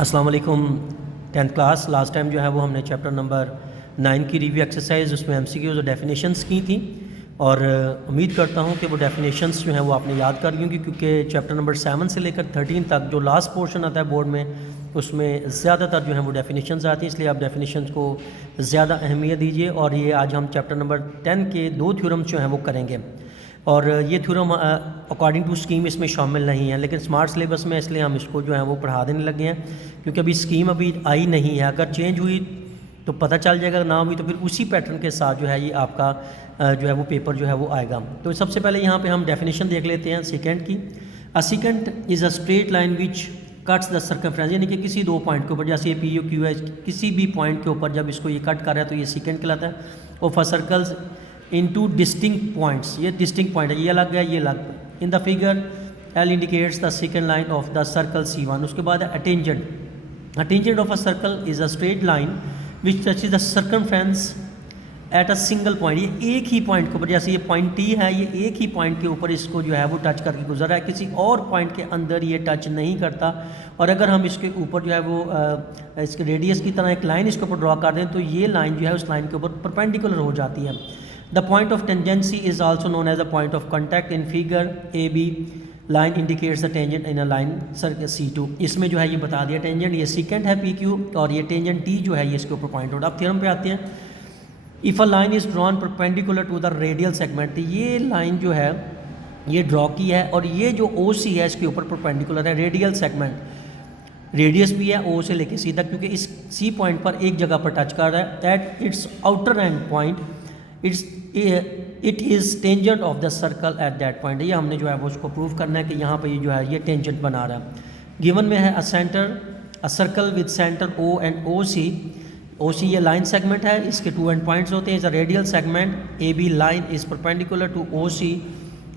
अस्सलाम वालेकुम। 10th class last time जो है वो हमने चैप्टर नंबर 9 की रिव्यू एक्सरसाइज उसमें एमसीक्यूज और डेफिनेशंस की थी और उम्मीद करता हूँ कि वो डेफिनेशंस जो हैं वो आपने याद कर ली होंगी, क्योंकि चैप्टर नंबर 7 से लेकर 13 तक जो लास्ट पोर्शन आता है बोर्ड में उसमें ज़्यादातर जो है वो डेफिनेशंस आती हैं, इसलिए आप डेफिनेशंस को ज़्यादा अहमियत दीजिए। और ये आज हम चैप्टर नंबर 10 के 2 थ्योरम्स जो हैं वो करेंगे और ये थ्योरम अकॉर्डिंग टू स्कीम इसमें शामिल नहीं है, लेकिन स्मार्ट सिलेबस में इसलिए हम इसको जो है वो पढ़ा देने लगे हैं, क्योंकि अभी स्कीम अभी आई नहीं है। अगर चेंज हुई तो पता चल जाएगा, ना हुई तो फिर उसी पैटर्न के साथ जो है ये आपका जो है वो पेपर जो है वो आएगा। तो सबसे पहले यहाँ पे हम डेफिनेशन देख लेते हैं सेकेंड की। A second is a straight line which cuts the circumference, यानी कि किसी दो पॉइंट के ऊपर, जैसे ये पी क्यू है, किसी भी पॉइंट के ऊपर जब इसको ये कट कर रहा है तो ये सेकेंड कहलाता है। और for circles into distinct points, ये डिस्टिंक्ट पॉइंट है, ये अलग है ये अलग है। In the figure L indicates the secant line of the circle C1। उसके बाद है a tangent. A tangent of a circle is a straight line which touches the circumference at a single point. ये एक ही पॉइंट के ऊपर, जैसे ये पॉइंट T है, ये एक ही पॉइंट के ऊपर इसको जो है वो टच करके गुजर रहा है, किसी और पॉइंट के अंदर ये टच नहीं करता। और अगर हम इसके ऊपर जो है वो इसके रेडियस की तरह एक लाइन इसके ऊपर ड्रॉ कर दें तो ये लाइन जो है उस लाइन के ऊपर परपेंडिकुलर हो जाती है। The point of tangency is also known as the point of contact in figure AB। Line indicates the tangent in a line circle C2। इसमें जो है ये बता दिया टेंजेंट ये सेकेंड है PQ और ये टेंजेंट T जो है ये इसके ऊपर पॉइंट आउट। अब थ्योरम पे आते हैं। If a line is drawn perpendicular to the radial segment, ये लाइन जो है ये ड्रॉ की है और ये जो OC है इसके ऊपर परपेंडिकुलर है रेडियल सेगमेंट। रेडियस भी है O से लेके C तक, क्योंकि इस C पॉइंट पर एक जगह पर टच कर रहा है। At its outer and point it is tangent of the circle at that point. ये हमने जो है वो उसको प्रूव करना है कि यहाँ पर ये जो है ये टेंजेंट बना रहा है। गिवन में है a circle with centre O and OC ये लाइन सेगमेंट है, इसके टू एंड पॉइंट्स होते हैं। Is a radial segment AB line is perpendicular to OC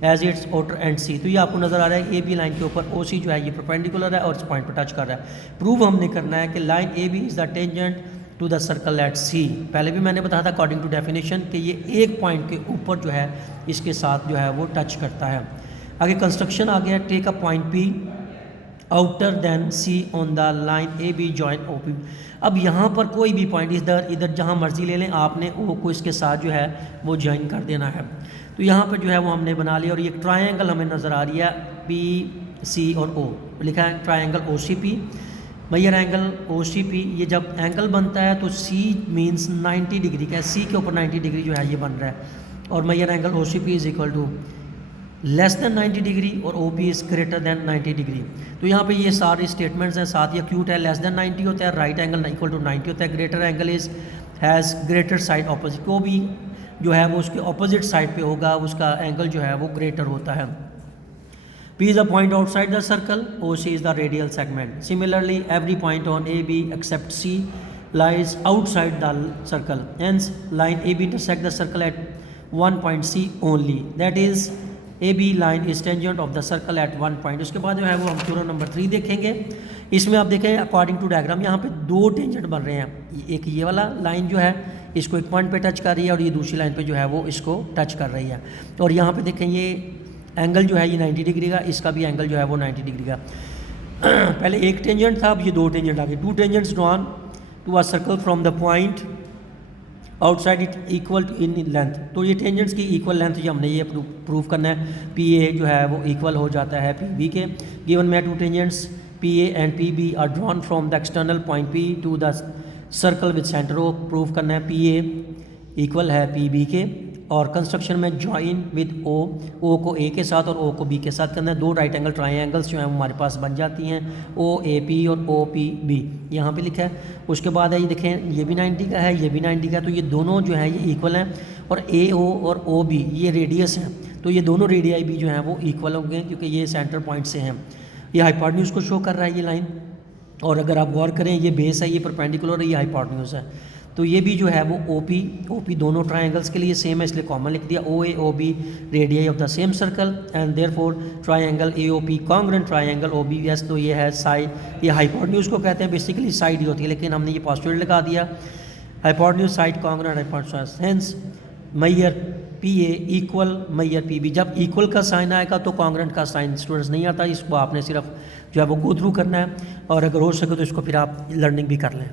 as its outer end C। तो ये आपको नज़र आ रहा है AB लाइन के ऊपर OC जो है ये परपेंडिकुलर है और इस पॉइंट पर टच कर रहा है। प्रूव हमने करना है कि line AB is the tangent to the circle at C। पहले भी मैंने बताया था अकॉर्डिंग टू डेफिनेशन कि ये एक पॉइंट के ऊपर जो है इसके साथ जो है वो टच करता है। आगे कंस्ट्रक्शन आ गया। Take a point P outer than C on the line AB join OP। अब यहाँ पर कोई भी पॉइंट इधर जहाँ मर्जी ले लें, आपने O को इसके साथ जो है वो ज्वाइन कर देना है। तो यहाँ पर जो है वो हमने बना लिया और ये ट्रायंगल हमें नज़र आ रही है PC और O लिखा है triangle OCP। Major angle OCP, ये जब एंगल बनता है तो C मीन्स 90 डिग्री का है, C के ऊपर 90 डिग्री जो है ये बन रहा है। और major angle OCP is equal to less than 90 degree और OP is greater than 90 degree. तो यहाँ पे ये सारे स्टेटमेंट्स हैं, साथ ही एक्यूट है, लेस दैन 90 होता है, राइट एंगल इक्वल टू 90 होता है, greater angle is has greater side opposite, को भी जो है वो उसके ऑपोजिट साइड पे होगा, उसका एंगल जो है वो ग्रेटर होता है। P is a point outside the circle, OC is the radial segment. Similarly, every point on AB except C lies outside the circle. Hence, line AB intersects the circle at one point C only. That is, AB line is tangent of the circle at one point. उसके बाद जो है वो हम theorem number 3 देखेंगे। इसमें आप देखें अकॉर्डिंग टू डायग्राम यहाँ पे दो टेंजेंट बन रहे हैं। एक ये वाला लाइन जो है इसको एक पॉइंट पे टच कर रही है और ये दूसरी लाइन पे जो है वो इसको टच कर रही है। और यहाँ पे देखें ये एंगल जो है ये 90 डिग्री का, इसका भी एंगल जो है वो 90 डिग्री का। पहले एक टेंजेंट था, अब ये दो टेंजेंट आ गए। Two tangents drawn to a circle from the point outside it equal to in length. तो ये टेंजेंट्स की इक्वल लेंथ जो हमने ये प्रूव करना है। PA जो है वो इक्वल हो जाता है PB के। गिवन में two tangents PA and PB are drawn from the external point P to the circle with centre O। Prove करना है PA इक्वल है PB के। और कंस्ट्रक्शन में ज्वाइन विद O को A के साथ और O को B के साथ करना है। दो राइट एंगल ट्रायंगल्स जो हैं हमारे पास बन जाती हैं, OAP और OPB यहाँ पे लिखा है। उसके बाद है ये देखें ये भी 90 का है, ये भी 90 का है, तो ये दोनों जो है ये इक्वल हैं। और AO और OB ये रेडियस हैं, तो ये दोनों रेडियाई भी जो हैं वो इक्वल होंगे क्योंकि ये सेंटर पॉइंट से हैं। ये हाइपोटेन्यूज को शो कर रहा है ये लाइन, और अगर आप गौर करें ये बेस है, ये परपेंडिकुलर है, ये हाइपोटेन्यूज है। तो ये भी जो है वो OP दोनों ट्रायंगल्स के लिए सेम है, इसलिए कॉमन लिख दिया। OA OB radii of the same circle and therefore triangle AOP congruent triangle OBS। तो ये है साइड, ये हाइपोटेन्यूज को कहते हैं, बेसिकली साइड ही होती है, लेकिन हमने ये पोस्टुलेट लगा दिया। Hypotenuse side congruent hypotenuse. Hence measure P A equal measure P B. जब इक्वल का साइन आएगा तो कॉन्ग्रेंट का साइन स्टूडेंट्स नहीं आता, इसको आपने सिर्फ जो है वो गो थ्रू करना है, और अगर हो सके तो इसको फिर आप लर्निंग भी कर लें।